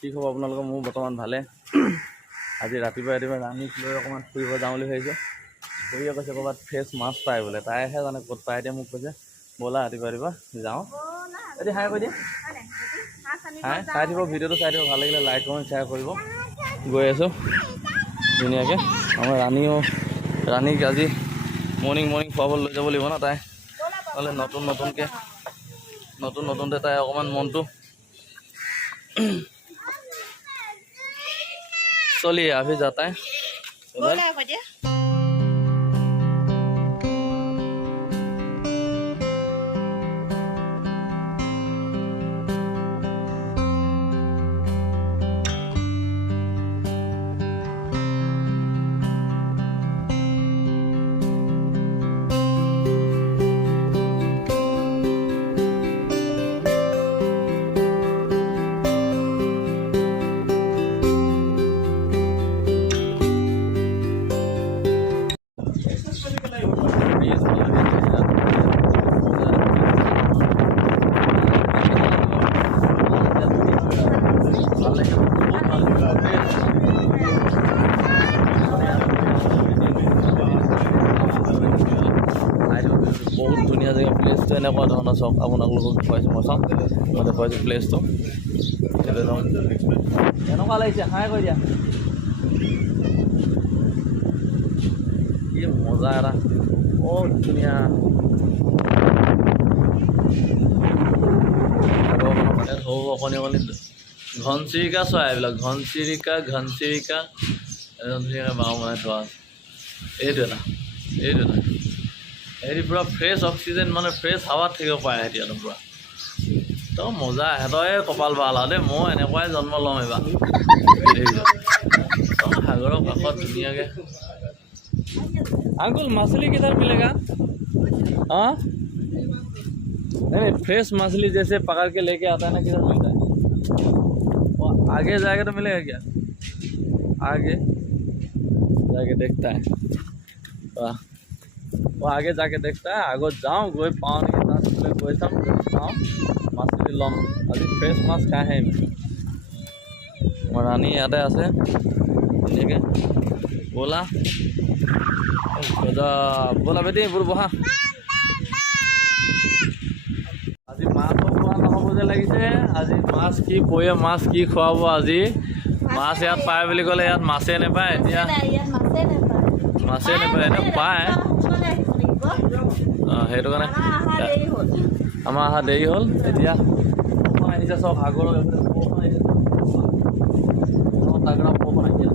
কি খবৰ আপোনালোকৰ? মোৰ বৰ্তমান ভালে। আজি ৰাতিপুৱা ৰাণীক লৈ অকণমান ফুৰিব যাওঁ বুলি ভাবিছোঁ। ফুৰিয়ে কৈছে ক'ৰবাত ফ্ৰেছ মাছ পায় বোলে, তাইহে জানে ক'ত পায়। এতিয়া মোক কৈছে ব'লা ৰাতিপুৱা যাওঁ। এতিয়া হাই কৈ দিয়ে, হাই চাই দিব, ভিডিঅ'টো চাই দিব, ভাল লাগিলে লাইক কমেণ্ট শ্বেয়াৰ কৰিব। গৈ আছোঁ ধুনীয়াকৈ। আমাৰ ৰাণীক আজি মৰ্ণিং খুৱাব লৈ যাব লাগিব ন। তাই নহ'লে নতুনকৈ তাই অকণমান মনটো चलिए अभी जाता है। बहुत धुनिया जगह प्लेस तो एने धरण चौक अपना देखुआई मैं चाँ मैं देखुआई प्लेस तो एना लगे हाई कर दिया मजा एरा बहुत धुनिया अकणी घनचिरिका चराइब घनचिरिका धुनिया बाँव बनाई थोड़ा ये हेरी पूरा फ्रेश ऑक्सीजन माने फ्रेश हवा थकिब पाए हेतियानो पूरा तो मजा हेतए कपाल ভাল दे मैं एनेकुवाई जन्म लम एबार सागर काखत धुनियाके। अंकुल मछली किधर मिलेगा? हाँ नहीं फ्रेश मछली जैसे पकड़ के लेके आता है ना, किधर मिलता है? वो आगे जाएगा तो मिलेगा क्या? आगे जाके देखता है, वाह वो आगे जाके देखता है। आगे जाऊँ गई पाँव के साथ गई चाँ मछली लम आज फ्रेश माछ खाए रानी इते आसे धुनियाके बोला बोला बेटी बोल बहा आज माछ खुआ নহ'ব যে লাগিছে। আজি মাছ কি পয়ে মাছ কি খুৱাব আজি মাছ ইয়াত পায় বুলি ক'লে ইয়াত মাছে নেপায়। এতিয়া মাছে নেপায় এনে পায় সেইটো কাৰণে আমাৰ অহা দেৰি হ'ল। এতিয়া বৰষুণ আহিছে চব সাগৰৰ বৰষুণ আহিছে তাগৰা বৰষুণ আহিছে।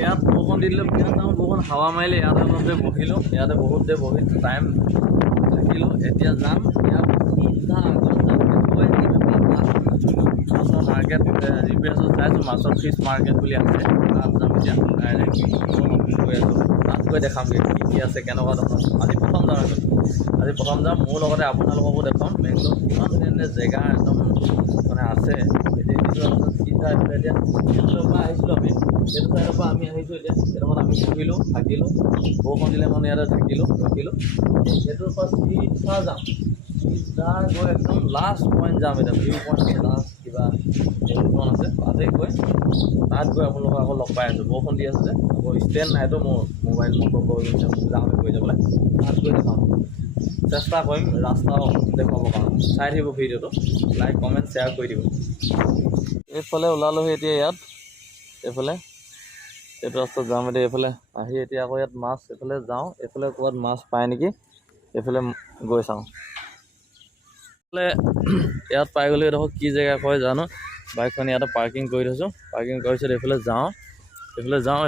ইয়াত বৰষুণ দি দিলোঁ ইয়াত যাওঁ বৰষুণ হাৱা মাৰিলে ইয়াতে অলপ দেৰি বহিলোঁ ইয়াতে বহুত দেৰি বহি টাইম থাকিলোঁ। এতিয়া যাম ইয়াত সিধা আগত যাম মাছৰ মাৰ্কেট GPS চাইছোঁ মাছৰ ফিছ মাৰ্কেট বুলি আছে তাত যাম এতিয়া ডাইৰেক্ট গৈ আছোঁ তাত গৈ দেখামগৈ কি আছে কেনেকুৱা ধৰণৰ। আজি প্ৰথম যাম মোৰ লগতে আপোনালোককো দেখুৱাম বেংগলোৰত কিমান ধুনীয়া জেগা একদম মানে আছে। এতিয়া চিন্তা এইফালে এতিয়া সেইফালৰ পৰা আহিছিলোঁ আমি সেইটো চাইডৰ পৰা আমি আহিছোঁ। এতিয়া সেইডোখৰত আমি বহিলোঁ থাকিলোঁ বৰষুণ দিলে মানে ইয়াতে ৰখিলোঁ সেইটোৰ পৰা চিধা যাম চিধা গৈ একদম লাষ্ট পইণ্ট যাম। এতিয়া ভিউ পইণ্ট লাষ্ট কিবা হেৰিখন আছে তাতে গৈ তাত গৈ আপোনালোকক আকৌ লগ পাই আছোঁ। বৰষুণ দি আছে যে আকৌ ষ্টেণ্ড নাইতো মোৰ মোবাইল মটৰ যাওঁতে গৈ যাবলৈ তাত গৈ দেখাম চেষ্টা কৰিম ৰাস্তাও দেখুৱাবৰ কাৰণে। চাই থাকিব ভিডিঅ'টো লাইক কমেণ্ট শ্বেয়াৰ কৰি দিব। এইফালে ওলালোহি এতিয়া ইয়াত এইফালে এইটো ৰাস্তাত যাম এতিয়া এইফালে আহি এতিয়া আকৌ ইয়াত মাছ এইফালে যাওঁ এইফালে ক'ৰবাত মাছ পায় নেকি এইফালে গৈ চাওঁ। ইয়াত পাই গ'লে এইডোখৰ কি জেগা কয় জানো বাইকখন ইয়াতে পাৰ্কিং কৰি থৈছোঁ পাৰ্কিং কৰাৰ পিছত এইফালে যাওঁ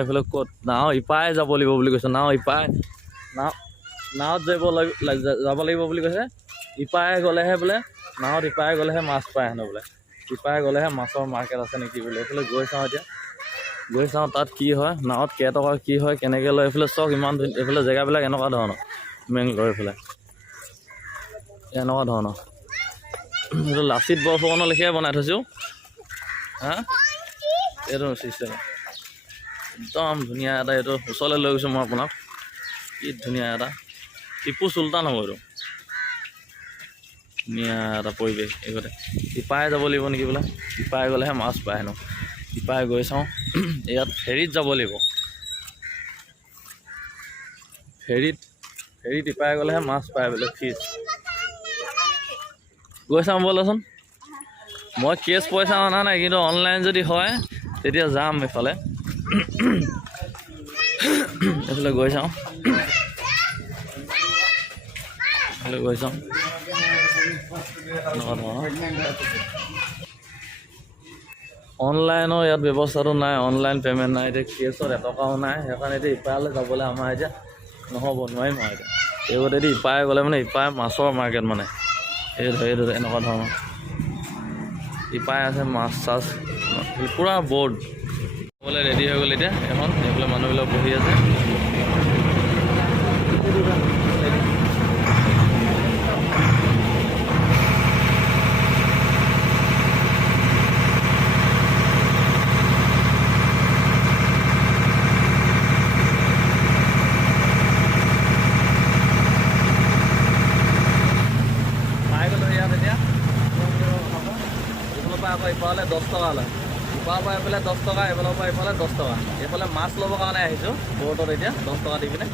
এইফালে ক'ত নাও ইপাৰে যাব লাগিব বুলি কৈছে। নাও ইপাৰে নাৱত যাব লাগিব বুলি কৈছে। ইপাৰে গ'লেহে বোলে নাৱত ইপাৰে গ'লেহে মাছ পায় হেনো বোলে ইপাৰে গ'লেহে মাছৰ মাৰ্কেট আছে নেকি বোলে। এইফালে গৈ চাওঁ এতিয়া গৈ চাওঁ তাত কি হয় নাৱত কেইটকা কি হয় কেনেকৈ লয় এইফালে চক ইমান ধুনীয়া। এইফালে জেগাবিলাক এনেকুৱা ধৰণৰ বেংগলোৰ এইফালে এনেকুৱা ধৰণৰ এইটো লাচিত বৰফুকনৰ লেখীয়াই বনাই থৈছোঁ হা এইটো চিষ্টেম একদম ধুনীয়া এটা। এইটো ওচৰলৈ লৈ গৈছোঁ মই আপোনাক কি ধুনীয়া এটা টিপু চুলতান হ'ব এইটো ধুনীয়া এটা পৰিৱেশ এইগতে ইপাৰে যাব লাগিব নেকি বোলে ইপাৰে গ'লেহে মাছ পায় হেনো ইপাৰে গৈ চাওঁ ইয়াত ফেৰীত যাব লাগিব ফেৰীত ইপাৰে গ'লেহে মাছ পায় বোলে ফিছ গৈ চাওঁ ব'লচোন মই কেছ পইচা অনা নাই কিন্তু অনলাইন যদি হয় তেতিয়া যাম এইফালে এইফালে গৈ চাওঁ গৈ চাওঁ এনেকুৱা ধৰণৰ অনলাইনৰ ইয়াত ব্যৱস্থাটো নাই অনলাইন পে'মেণ্ট নাই এতিয়া কেছত এটকাও নাই সেইকাৰণে এতিয়া ইপাৰলৈ যাবলৈ আমাৰ এতিয়া নহ'ব নোৱাৰিম আৰু এতিয়া এইগতেদি ইপাৰে গ'লে মানে ইপাৰে মাছৰ মাৰ্কেট মানে এইটো এনেকুৱা ধৰণৰ ইপাৰে আছে মাছ চাছ পূৰা বৰ্ড হ'বলৈ ৰেডি হৈ গ'ল এতিয়া এখন এইফালে মানুহবিলাক বহি আছে ইফালে 10 টকা লয় ইফালৰ পৰা এইফালে 10 টকা এইফালৰ পৰা এইফালে 10 টকা এইফালে মাছ ল'বৰ কাৰণে আহিছোঁ বৰ্ডত এতিয়া 10 টকা দি পিনে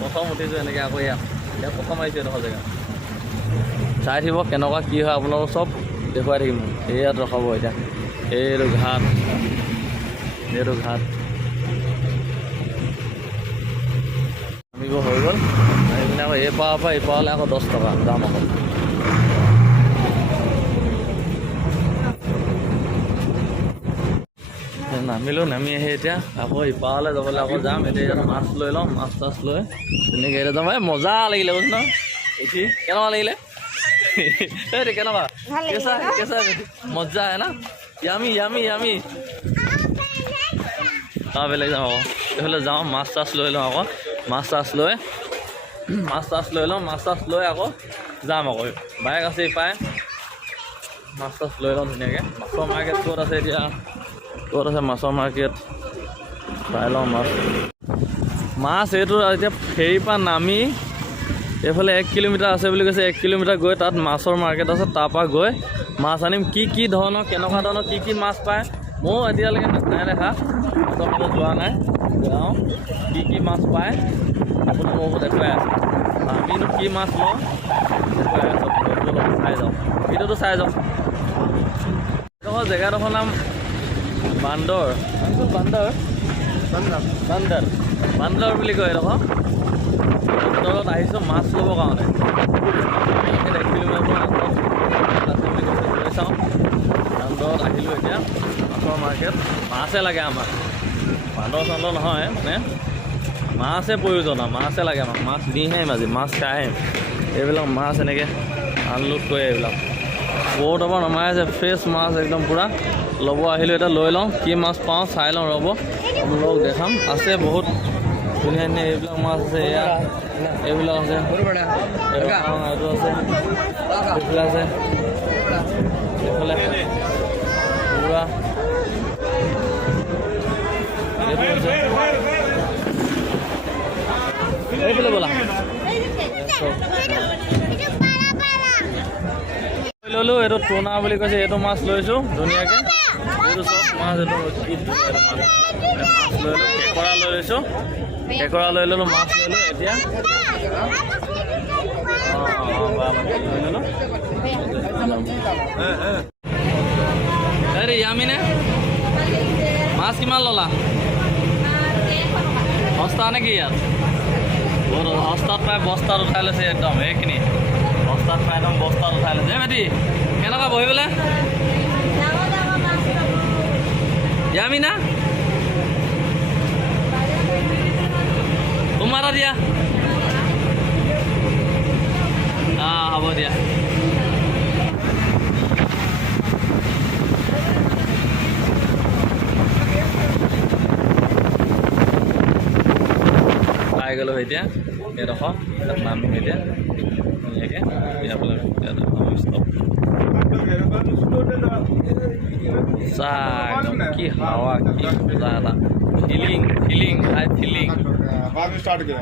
প্ৰথম উঠিছোঁ এনেকৈ আকৌ ইয়াত প্ৰথম আহিছোঁ এডোখৰ জেগা চাই থাকিব কেনেকুৱা কি হয় আপোনালোকক চব দেখুৱাই থাকিম ইয়াত ৰখাব এতিয়া এইটো ঘাট নামিব হৈ গ'ল আহি পিনে আকৌ এইপাৰৰ পৰা ইপাৰলৈ আকৌ 10 টকা দাম আকৌ নামিলোঁ নামি আহি এতিয়া আকৌ ইপাৰলৈ যাবলৈ আকৌ যাম এতিয়া ইয়াত মাছ লৈ লওঁ মাছ চাছ লৈ তেনেকৈ এতিয়া যাম মজা লাগিলে কৈছোঁ ন উঠি কেনেকুৱা লাগিলে এই কেনেকুৱা কেঁচা মজা আহে না ইয়ামি বেলেগ যাওঁ আকৌ এইফালে যাওঁ মাছ চাছ লৈ লওঁ আকৌ মাছ চাছ লৈ লওঁ মাছ চাছ লৈ আকৌ যাম আকৌ বাইক আছে ইপাৰে মাছ চাছ লৈ লওঁ ধুনীয়াকৈ মাছৰ মাৰ্কেট ক'ত আছে এতিয়া ক'ত আছে মাছৰ মাৰ্কেট চাই লওঁ মাছ এইটো এতিয়া ফেৰীৰ পৰা নামি এইফালে 1 কিলোমিটাৰ আছে বুলি কৈছে 1 কিলোমিটাৰ গৈ তাত মাছৰ মাৰ্কেট আছে তাৰপৰা গৈ মাছ আনিম কি ধৰণৰ কেনেকুৱা ধৰণৰ কি মাছ পায় ময়ো এতিয়ালৈকে নাই দেখা মানে যোৱা নাই যাওঁ কি মাছ পায় আপুনি মোক দেখুৱাই আছে আমিনো কি মাছ লওঁ দেখুৱাই আছোঁ চাই যাওঁ ভিডিঅ'টো চাই যাওঁ এইডোখৰ জেগাডোখৰ নাম বান্দৰ বুলি কয় এডোখৰ বান্দৰত আহিছোঁ মাছ ল'বৰ কাৰণে 1 কিলোমিটাৰ আছে বুলি কৈছে গৈ চাওঁ বান্দৰত আহিলোঁ এতিয়া মাছৰ মাৰ্কেট মাছে লাগে আমাক বান্দৰ চান্দৰ নহয় মানে মাছে প্ৰয়োজন আৰু মাছে লাগে আমাক মাছ দিহে আজি মাছ খাই এইবিলাক মাছ এনেকৈ আনলোড কৰে এইবিলাক বৰ্ডৰ পৰা নমাই আছে ফ্ৰেছ মাছ একদম পূৰা ল'ব আহিলোঁ এতিয়া লৈ লওঁ কি মাছ পাওঁ চাই লওঁ ৰ'ব আপোনালোকক দেখাম আছে বহুত ধুনীয়া এইবিলাক মাছ আছে এয়া এইবিলাক আছে এইটো আছে এইফালে আছে এইফালে পূৰা এইফালে ব'লা ল'লোঁ এইটো টুনা বুলি কৈছে এইটো মাছ লৈছোঁ ধুনীয়াকৈ এইটো চব মাছ এইটো কি ধুনীয়া মাছ লৈ ল'লোঁ কেঁকোৰা লৈ লৈছোঁ কেঁকোৰা লৈ ল'লোঁ মাছ লৈ ল'লোঁ এতিয়া লৈ ল'লোঁ এই ইয়ামিনে মাছ কিমান ল'লা সস্তা নেকি ইয়াত বহুত সস্তাত পাই বস্তাত উঠাই লৈছে একদম এইখিনি বস্তাত পাই একদম বস্তাত উঠাই লৈছে বেটি কেনেকুৱা বহিবলৈ ইয়ামিনা তোমাৰ দিয়া হ'ব দিয়া পাই গ'লোঁ এতিয়া এডোখৰ তাত নামিম এতিয়া ধুনীয়াকৈ চাহ একদম কি হাৱা কি মজা এটা फीलिंग हाई फीलिंग बाद में स्टार्ट किया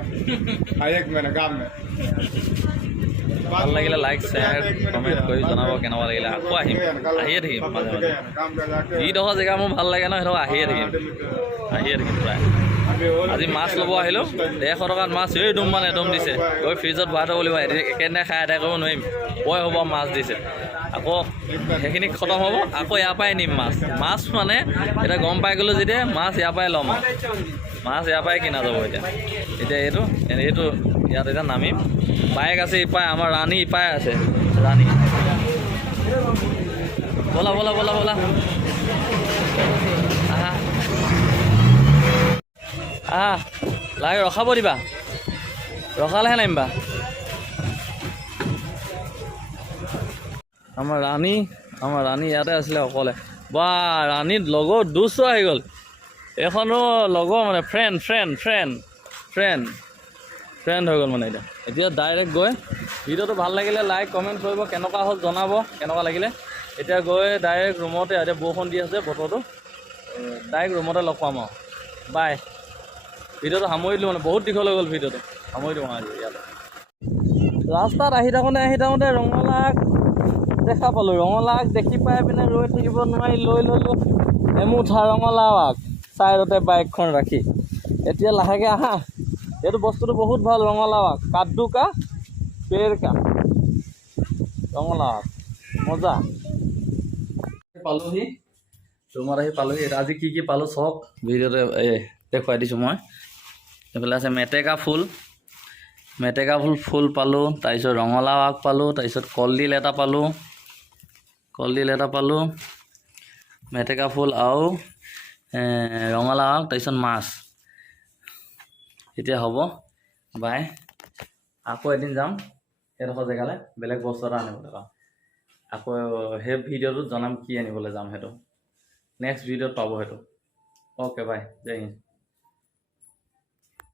हाँ 1 महीना काम में ভাল লাগিলে লাইক শ্বেয়াৰ কমেণ্ট কৰি জনাব কেনেকুৱা লাগিলে। আকৌ আহিম, আহিয়ে থাকিম মাজে মাজে। যিডোখৰ জেগা মোৰ ভাল লাগে ন সেইডোখৰ আহিয়ে থাকিম প্ৰায়। আজি মাছ ল'ব আহিলোঁ, 150 টকাত মাছ দম মানে দম দিছে। গৈ ফ্ৰিজত ভৰাই থ'ব লাগিব, একেদিনাই খাই আদায় কৰিব নোৱাৰিম। পয় হ'ব মাছ দিছে, আকৌ সেইখিনি খতম হ'ব, আকৌ ইয়াৰ পৰাই নিম মাছ মানে এতিয়া গম পাই গ'লোঁ যেতিয়া মাছ ইয়াৰ পৰাই ল'ম আৰু মাছ ইয়াৰ পৰাই কিনা যাব। এতিয়া এইটো ইয়াত এতিয়া নামিম। বাইক আছে ইপাই, আমাৰ ৰাণী ইপাই আছে। ৰাণী ব'লা ব'লা ব'লা ব'লা আহা লাগে ৰখাব দিবা, ৰখালেহে নামিবা। আমাৰ ৰাণী ইয়াতে আছিলে অকলে। বা ৰাণীত লগৰ দুষ্ট আহি গ'ল। এইখনো লগৰ মানে ফ্ৰেণ্ড হৈ গ'ল মানে। এতিয়া ডাইৰেক্ট গৈ ভিডিঅ'টো ভাল লাগিলে লাইক কমেণ্ট কৰিব, কেনেকুৱা হ'ল জনাব কেনেকুৱা লাগিলে। এতিয়া গৈ ডাইৰেক্ট ৰুমতে, এতিয়া বৰষুণ দি আছে বতৰটো, ডাইৰেক্ট ৰুমতে লগ পাম আৰু। বাই। ভিডিঅ'টো সামৰি দিলোঁ মানে, বহুত দীঘল হৈ গ'ল ভিডিঅ'টো, সামৰি দিওঁ আজি ইয়াতে। ৰাস্তাত আহি থাকোঁতে ৰঙালাও দেখা পালোঁ। ৰঙালাও দেখি পাই পিনে ৰৈ থাকিব নোৱাৰি লৈ ল'লোঁ এমুঠা ৰঙালাও আগ ছাইডতে বাইকখন ৰাখি। এতিয়া লাহেকৈ আহা, এইটো বস্তুটো বহুত ভাল। ৰঙালাও আগ, কাদ্দু কা পেৰ কা ৰঙালাও আগ মজা। পালোহি ৰুমত আহি পালোহি। আজি কি পালোঁ চব ভিডিঅ'তে দেখুৱাই দিছোঁ মই। এইফালে আছে মেটেকা ফুল পালোঁ, তাৰপিছত ৰঙালাও আগ পালোঁ, তাৰপিছত কলডিল এটা পালোঁ, মেটেকা ফুল আৰু ৰঙালাও আগ, তাৰপিছত মাছ। এতিয়া হ'ব বাই। আকৌ এদিন যাম সেইডোখৰ জেগালৈ, বেলেগ বস্তু এটা আনিবলৈ যাম। আকৌ সেই ভিডিঅ'টোত জনাম কি আনিবলৈ যাম, সেইটো নেক্সট ভিডিঅ'ত পাব সেইটো। অ'কে বাই, জয় হিন্দ।